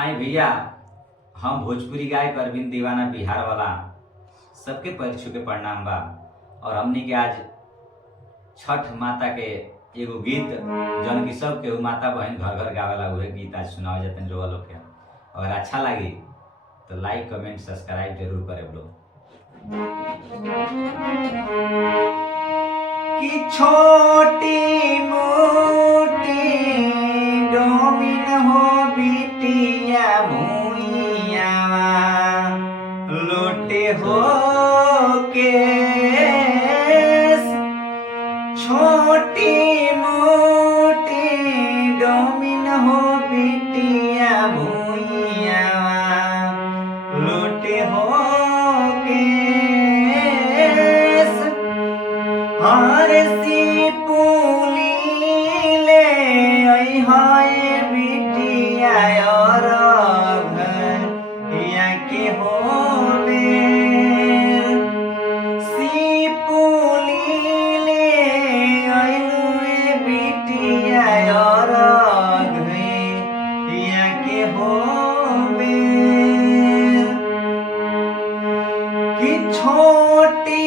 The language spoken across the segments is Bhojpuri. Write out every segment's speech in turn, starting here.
आई भैया, हम भोजपुरी गायक अरविंद दीवाना बिहार वाला सबके पैर छू के प्रणाम बा। और हमनी के आज छठ माता के एगो गीत जौन की सब केहू माता बहन घर घर गावेला उहे गीत आज सुनावे जातन रोवा लोग के। अगर अच्छा लगी तो लाइक कमेंट सब्सक्राइब जरूर करे लोग। कि छोटी मोटी डोमिन हो बिटिया भूइया लोटे हो केस। छोटी मोटी डोमिन हो बिटिया भूइया लोटे हो केस। हर सी पुली ले आई हाय बिटिया और घर या के होवे। सी पुली ले आई बिटिया और घर या के होवे। कि छोटी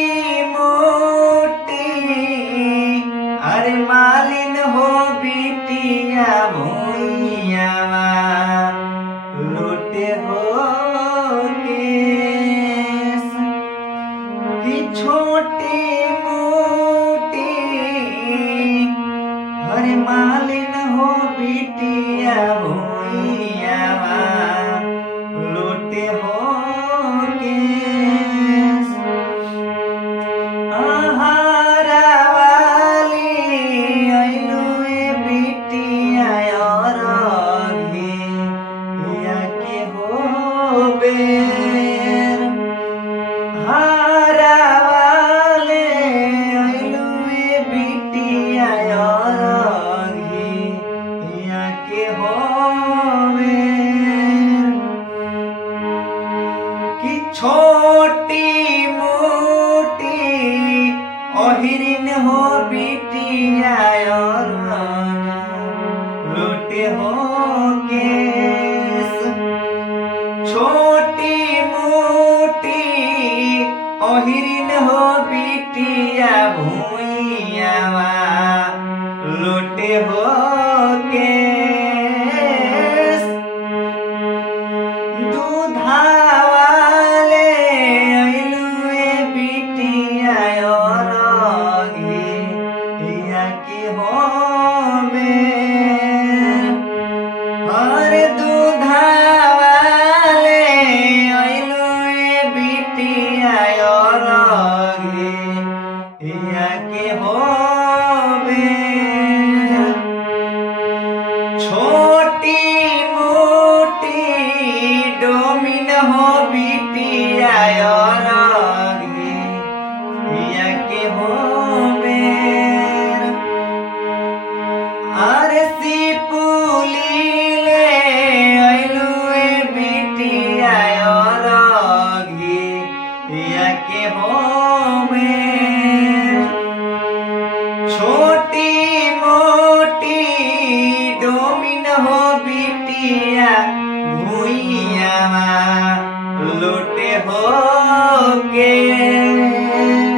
अरे मालिन हो बिटिया भूइया लोटे हो केस। कि छोटी मोटी अरे मालिन हो बिटिया भूइया लोटे हो केस। छोटी मोटी ओहिरिन हो बिटिया और लोटे हो केस। छोटी मोटी ओहिरिन हो बिटिया भूइया लोटे हो केस। दूधावाले अइलुए बिटिया और घिया के होवे। हर दूधावाले अइलुए बिटिया और घिया के होवे। छोटी मोटी डोमिन हो बिटिया और घिया के होवे। अरे